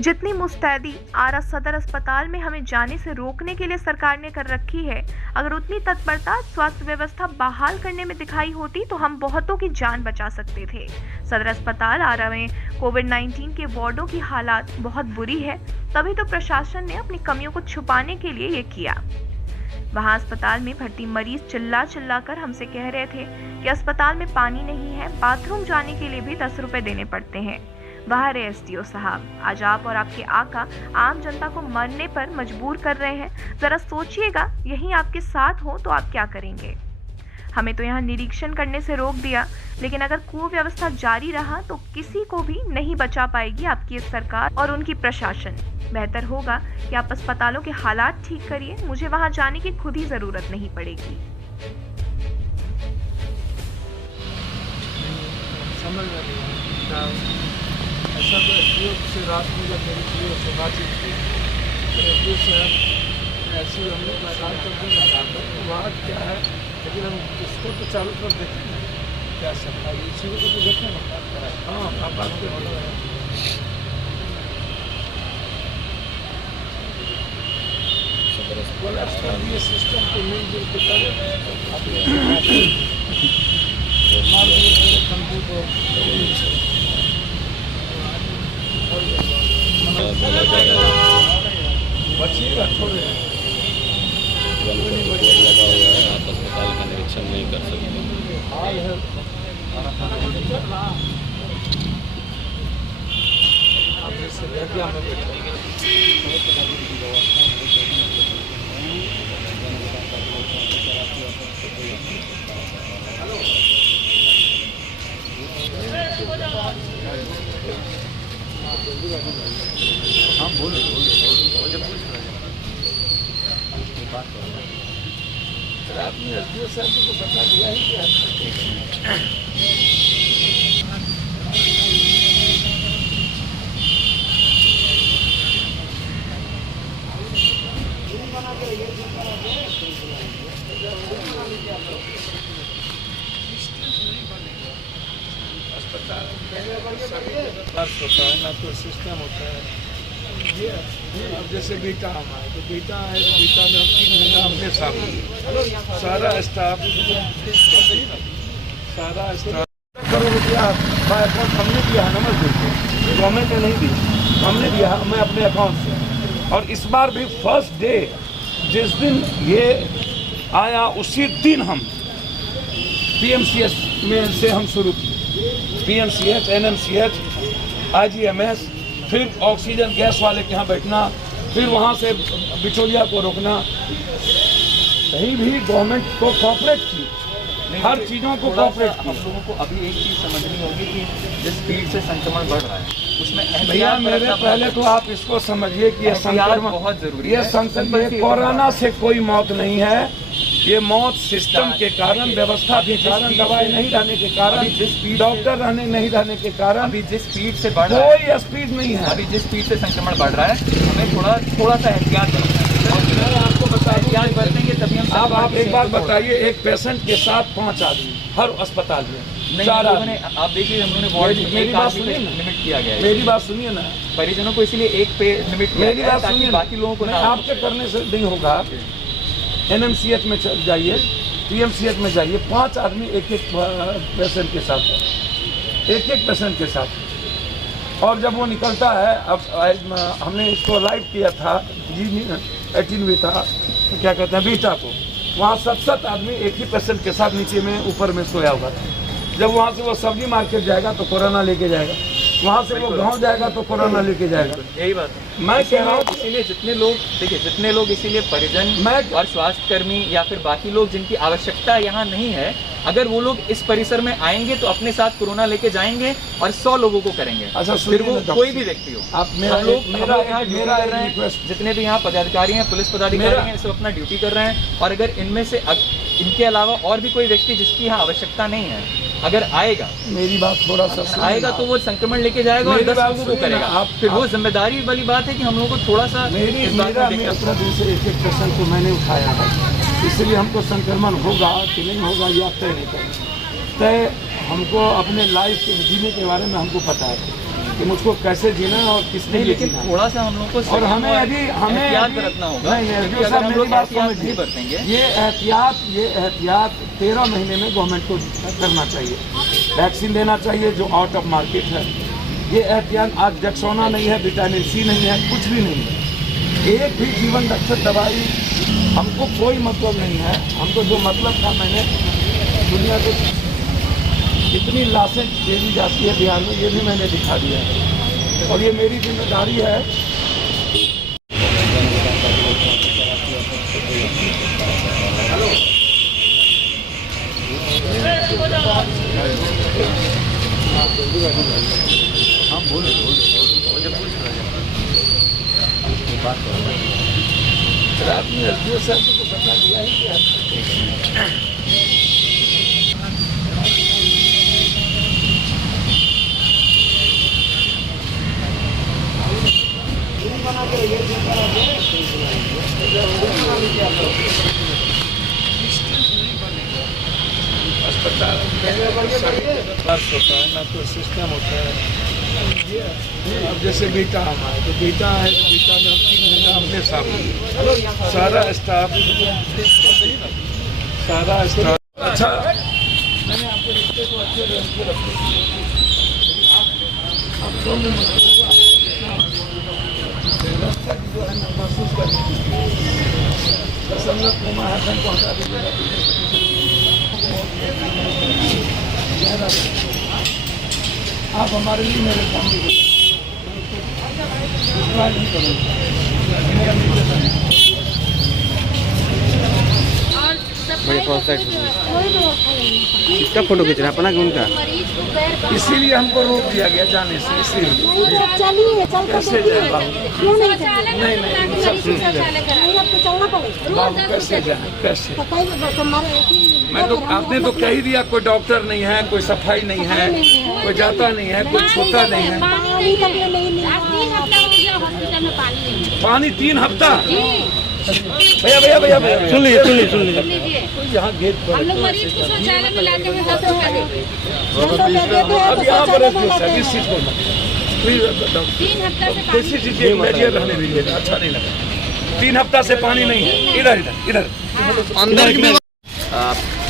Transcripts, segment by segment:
जितनी मुस्तैदी आरा सदर अस्पताल में हमें जाने से रोकने के लिए सरकार ने कर रखी है, अगर उतनी तत्परता स्वास्थ्य व्यवस्था बहाल करने में दिखाई होती तो हम बहुतों की जान बचा सकते थे। सदर अस्पताल आरा में कोविड-19 के वार्डों की हालात बहुत बुरी है, तभी तो प्रशासन ने अपनी कमियों को छुपाने के लिए ये किया। वहां अस्पताल में भर्ती मरीज चिल्ला चिल्ला कर हमसे कह रहे थे कि अस्पताल में पानी नहीं है, बाथरूम जाने के लिए भी 10 रुपए देने पड़ते हैं। वाह रे एसडीओ साहब, आज आप और आपके आका आम जनता को मरने पर मजबूर कर रहे हैं। जरा सोचिएगा, यही आपके साथ हो तो आप क्या करेंगे। हमें तो यहाँ निरीक्षण करने से रोक दिया, लेकिन अगर कुव्यवस्था जारी रहा तो किसी को भी नहीं बचा पाएगी आपकी सरकार और उनकी प्रशासन। बेहतर होगा कि आप अस्पतालों के हालात ठीक करिए, मुझे वहां जाने की खुद ही जरूरत नहीं पड़ेगी। ऐसा तो एसडीओ से रात में जब मेरी पीओ से बातचीत की तो एसडीओ साहब ऐसी हम लोग मैदान करते हैं वहाँ क्या है, लेकिन हम इसको तो चालू कर देखें क्या सफाई इसी को तो देखें ना। हाँ, आप बात करें। ये सिस्टम को मिलजुल के बचिएगा थोड़े लगा हुआ है, आप अस्पताल का निरीक्षण नहीं कर सकते। हाल है आप जैसे लड़कियाँ में हाँ बोलो आपने एसडीओ साहब को बता दिया है कि अस्पताल होता है ना, तो सिस्टम होता है। अब जैसे बीटा हमारे तो बीटा है, तो बीटा में हम 3 महीना अपने साथ सारा स्टाफ करोड़ रुपया बाय अकाउंट हमने दिया, नंबर देखिए गवर्नमेंट ने नहीं दी, हमने दिया मैं अपने अकाउंट से। और इस बार भी फर्स्ट डे जिस दिन ये आया उसी दिन हम पीएमसीएच में से हम शुरू की, पीएमसीएच, एनएमसीएच, आईजीएमएस, फिर ऑक्सीजन गैस वाले के यहाँ बैठना, फिर वहाँ से बिचौलिया को रोकना। कहीं भी गवर्नमेंट को कोऑपरेट की, हर चीज़ों को कोऑपरेट की। हम लोगों को अभी एक चीज़ समझनी होगी कि जिस स्पीड से संक्रमण बढ़ रहा है उसमें भैया मेरे पहले तो आप इसको समझिए कि ये संक्रमण बहुत जरूरी है। ये कोरोना से कोई मौत नहीं है, ये मौत सिस्टम के कारण, व्यवस्था के कारण, दवाई नहीं रहने के कारण, डॉक्टर नहीं रहने के कारण, अभी जिस स्पीड से बढ़ रहा है, कोई स्पीड नहीं है। अभी जिस स्पीड से संक्रमण बढ़ रहा है हमें थोड़ा सा एहतियात बरतना है। मैं आपको बता दूं, एहतियात बरतेंगे तभी हम। आप एक बात बताइए, एक पेशेंट के साथ 5 आदमी हर अस्पताल में, नहीं, 4 आदमी। आप देखिए हमने वार्ड में मेरी बात सुनिए, लिमिट किया गया है। मेरी बात सुनिए ना, परिजनों को इसीलिए एक पे लिमिट किया मेरी गया है बात ताकि सुनिए, बाकी लोगों को ना। आपके करने से नहीं होगा। एनएमसीएच में जाइए, पीएमसीएच में जाइए, 5 आदमी एक पेशेंट के साथ है, एक पेशेंट के साथ। और जब वो निकलता है, अब हमने इसको लाइव किया था G18 भी था, तो क्या कहते हैं बीटा को, वहाँ 7 आदमी एक ही पेशेंट के साथ नीचे में ऊपर में सोया हुआ था। जब वहाँ से वो सब्जी मार्केट जाएगा तो कोरोना लेके जाएगा, वहाँ से वो गांव जाएगा तो कोरोना लेके जाएगा। यही बात मैं कह रहा हूँ, इसीलिए जितने लोग इसीलिए परिजन और स्वास्थ्य कर्मी या फिर बाकी लोग जिनकी आवश्यकता यहाँ नहीं है, अगर वो लोग इस परिसर में आएंगे तो अपने साथ कोरोना लेके जाएंगे और 100 लोगों को करेंगे। अच्छा, फिर वो कोई भी व्यक्ति हो, आप हम लोग यहाँ ड्यूटी कर रहे हैं, जितने भी यहाँ पदाधिकारी हैं, पुलिस पदाधिकारी हैं, सब अपना ड्यूटी कर रहे हैं। और अगर इनमें से इनके अलावा और भी कोई व्यक्ति जिसकी यहाँ आवश्यकता नहीं है अगर आएगा, मेरी बात थोड़ा सा आएगा तो वो संक्रमण लेके जाएगा और 10 लोगों को करेगा। फिर वो जिम्मेदारी वाली बात है कि हम लोगों को थोड़ा सा अपना दिन से एक पेशेंट को मैंने उठाया है, इसलिए हमको संक्रमण होगा कि नहीं होगा या तय नहीं करें। तय हमको अपने लाइफ के जीने के बारे में हमको पता है। कि मुझको कैसे जीना है और किसने नहीं, लिए लेकिन जीना है। थोड़ा सा हम लोग को और हमें अभी एहतियात बरतना होगा। नहीं, क्योंकि साहब, अगर हम मेरी लोग बात एहतियात समझिए। नहीं बरतेंगे, ये एहतियात 13 महीने में गवर्नमेंट को करना चाहिए। वैक्सीन लेना चाहिए जो आउट ऑफ मार्केट है। ये एहतियात आज डेक्सोना नहीं है, विटामिन सी नहीं है, कुछ भी नहीं है। एक भी जीवन रक्षक दवाई हमको कोई मतलब नहीं है। हमको जो मतलब था, मैंने दुनिया को कितनी लाशें दे दी जाती है बिहार में, ये भी मैंने दिखा दिया है। और ये मेरी जिम्मेदारी है। रात में एसडीओ साहब को बता दिया है कि अस्पताल होता है ना, तो सिस्टम होता है। अब जैसे बीटा हमारे तो बीटा है, तो बीटा में हम 3 घंटा अपने सामने सारा स्टाफ अच्छा। मैंने आपके रिश्ते को अच्छे रखे। आप दोनों में व्यवस्था की जो है महसूस करने की संगत को महासन को हटा दीजिएगा। आप हमारे लिए मेरे सामने नहीं करेंगे। किसका फोटो खींच रहा है, अपना कि उनका? इसीलिए हमको रोक दिया गया जाने से। इसीलिए कैसे जाए बाबू? नहीं बाबू कैसे जाए? कैसे? मैं तो आपने तो कह ही दिया, कोई डॉक्टर नहीं है, कोई सफाई नहीं है, कोई जाता नहीं है, कोई छूता नहीं है। पानी 3 हफ्ता? भैया सुन लीजिए। यहाँ गेट पर हम लोग मरीज को शौचालय में लाते हैं 10 रुपया देते हैं। अब यहाँ पर इस चीज को 3 हफ्ता से किसी चीज की मीडिया रहने दीजिएगा, अच्छा नहीं लगा। 3 हफ्ता से पानी नहीं है। इधर अंदर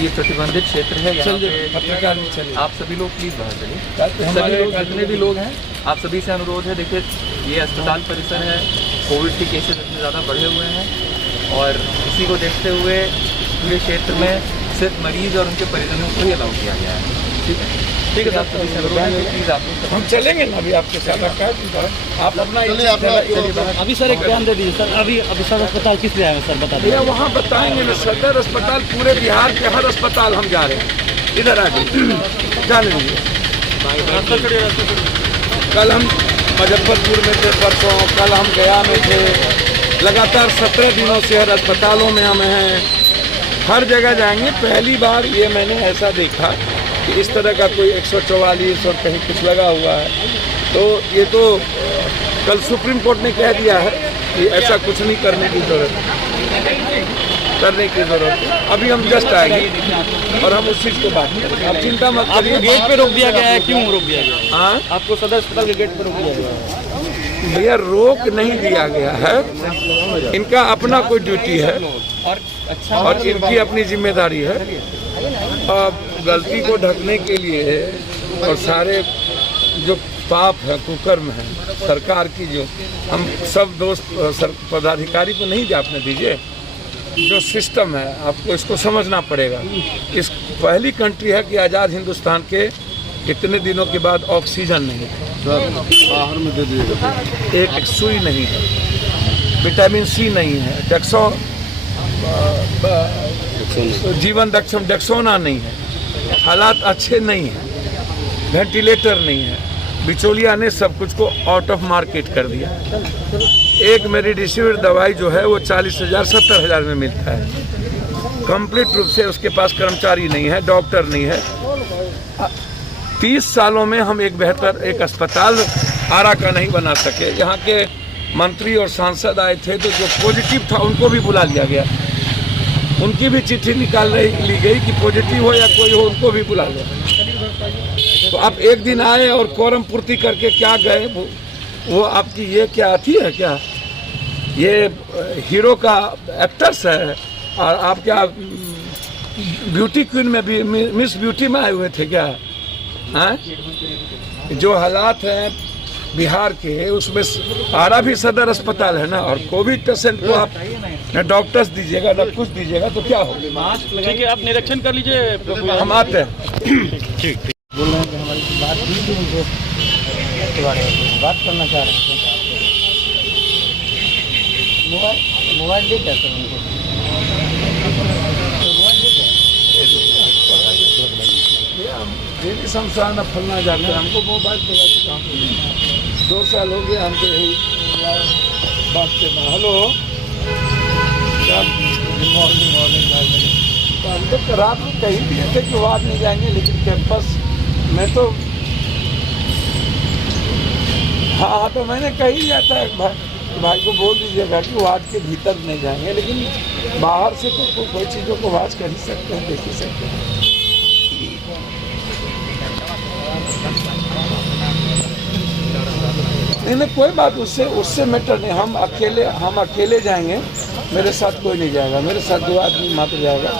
ये प्रतिबंधित क्षेत्र है, यहाँ पे पत्रकार नहीं चलिए। आप सभी लोग प्लीज बाहर चलिए। सभी लोग, जितने भी लोग हैं, आप सभी से अनुरोध है। देखिए, ये अस्पताल परिसर है, कोविड के केसेस इतने ज़्यादा बढ़े हुए हैं और इसी को देखते हुए पूरे क्षेत्र में सिर्फ मरीज और उनके परिजनों को ही अलाउ किया गया है। ठीक है, आप सभी से अनुरोध है, प्लीज आप हम चलेंगे ना अभी आपके साथ। आप अपना अभी सर एक बयान दे दीजिए सर। अभी सर अस्पताल किस लिए आए हैं सर, बता दीजिए। वहाँ बताएंगे ना। सदर अस्पताल पूरे बिहार के हर अस्पताल हम जा रहे हैं। इधर आगे जाने दीजिए। कल हम मुजफ्फरपुर में थे, परसों कल हम गया में थे। लगातार 17 दिनों से हर अस्पतालों में हम हैं, हर जगह जाएंगे। पहली बार ये मैंने ऐसा देखा कि इस तरह का कोई 144 और कहीं कुछ लगा हुआ है। तो ये तो कल सुप्रीम कोर्ट ने कह दिया है कि ऐसा कुछ नहीं करने की जरूरत है। अभी हम जस्ट आएंगे और हम उस चीज़ को बात करेंगे। आप चिंता मत करिए। आपको गेट पे रोक दिया गया है, क्यों रोक दिया गया है? हाँ, आपको सदर अस्पताल के गेट पे रोक दिया गया है। भैया रोक नहीं दिया गया है। इनका अपना कोई ड्यूटी है और इनकी अपनी जिम्मेदारी है। अब गलती को ढकने के लिए और सारे जो पाप है, कुकर्म है सरकार की, जो हम सब दोस्त पदाधिकारी को नहीं जापने दीजिए। जो सिस्टम है आपको इसको समझना पड़ेगा। इस पहली कंट्री है कि आज़ाद हिंदुस्तान के इतने दिनों के बाद ऑक्सीजन नहीं है, बाहर में दे दिए। एक सुई नहीं है, विटामिन सी नहीं है, जीवन दक्षम डेक्सोना नहीं है, हालात अच्छे नहीं हैं, वेंटिलेटर नहीं है। बिचौलिया ने सब कुछ को आउट ऑफ मार्केट कर दिया। एक मेडिसिविर दवाई जो है वो 40,000 70,000 में मिलता है। कंप्लीट रूप से उसके पास कर्मचारी नहीं है, डॉक्टर नहीं है। 30 सालों में हम एक बेहतर एक अस्पताल आरा का नहीं बना सके। यहाँ के मंत्री और सांसद आए थे तो जो पॉजिटिव था उनको भी बुला लिया गया। उनकी भी चिट्ठी ली गई कि पॉजिटिव हो या कोई हो, उनको भी बुला लिया। तो आप एक दिन आए और कोरम पूर्ति करके क्या गए, वो आपकी ये क्या आती है क्या, ये हीरो का एक्टर्स है, और आप क्या ब्यूटी क्वीन में भी, मिस ब्यूटी में आए हुए थे क्या? हैं? जो हालात हैं बिहार के, उसमें आरा भी सदर अस्पताल है ना, और कोविड पेशेंट को आप न डॉक्टर्स दीजिएगा न कुछ दीजिएगा तो क्या होगा? ठीक है, आप निरीक्षण कर लीजिए, हम आते हैं। ठीक। बोल रहे हैं कि हमारी बात हुई थी उनको के बारे में बात करना चाह रहे हैं। मोबाइल दे क्या सर उनको? डेली शमशान में फलना जाते हैं, हमको मोबाइल पे 2 साल हो गया हमको यही बात करना। हेलो, क्या मॉर्निंग तो हम लोग रात में कहीं दिए थे कि वार्ड नहीं जाएंगे, लेकिन कैंपस में तो हाँ तो मैंने कही जाता है भाई को बोल दीजिएगा कि वार्ड के भीतर नहीं जाएंगे, लेकिन बाहर से तो कोई चीज़ों को वाच कर ही सकते हैं, देख ही सकते हैं। नहीं कोई बात उससे मैटर नहीं, हम अकेले जाएंगे, मेरे साथ कोई नहीं जाएगा, मेरे साथ 2 आदमी मात्र जाएगा,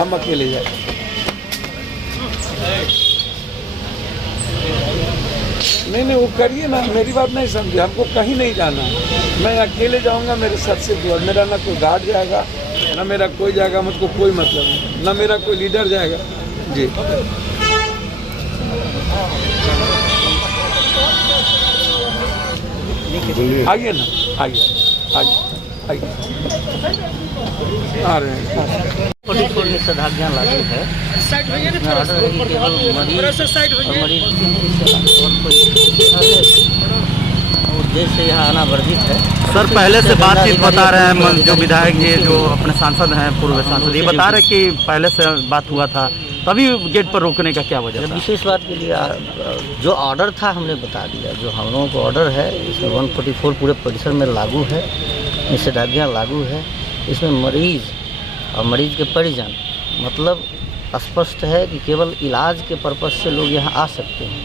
हम अकेले जाएंगे। नहीं वो करिए ना, मेरी बात नहीं समझे, हमको कहीं नहीं जाना है, मैं अकेले जाऊंगा, मेरे साथ से मेरा ना कोई गार्ड जाएगा ना मेरा कोई जाएगा, मुझको कोई मतलब नहीं, ना मेरा कोई लीडर जाएगा जी। आइए ना, आइए आ रहे हैं। निषेधाज्ञा लागू है, ऑर्डर है कि केवल मरीज उद्देश्य यहाँ आना वर्जित है। सर पहले से बातचीत बता रहे हैं, जो विधायक जी जो अपने सांसद हैं, पूर्व सांसद, ये बता रहे कि पहले से बात हुआ था, तभी गेट पर रोकने का क्या वजह था? विशेष बात के लिए जो ऑर्डर था हमने बता दिया, जो हम लोगों को ऑर्डर है इसमें 144 पूरे परिसर में लागू है, निषेधाज्ञा लागू है। इसमें मरीज और मरीज के परिजन मतलब स्पष्ट है कि केवल इलाज के पर्पज से लोग यहाँ आ सकते हैं,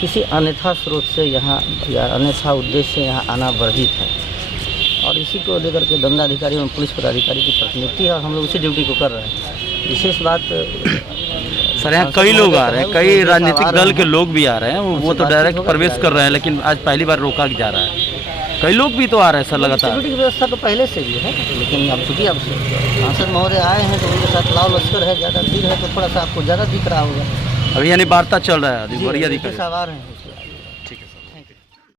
किसी अन्यथा स्रोत से यहाँ या अन्यथा उद्देश्य से यहाँ आना वर्जित है। और इसी को लेकर के दंडाधिकारी एवं पुलिस पदाधिकारी की प्रतिनियुक्ति है और हम लोग उसी ड्यूटी को कर रहे हैं। विशेष बात सर यहाँ कई लोग आ रहे हैं, कई राजनीतिक दल के लोग भी आ रहे हैं, वो तो डायरेक्ट प्रवेश कर रहे हैं, लेकिन आज पहली बार रोका जा रहा है। कई लोग भी तो आ रहे हैं सर लगातार। सिक्योरिटी की व्यवस्था तो पहले से भी है, लेकिन अब चूँकि अब सांसद महोदय आए हैं तो उनके साथ लाव लश्कर है, ज़्यादा भीड़ है तो थोड़ा सा आपको ज़्यादा दिख रहा होगा। अभी यानी वार्ता चल रहा है, बड़ी अधिकारी आ रहे हैं।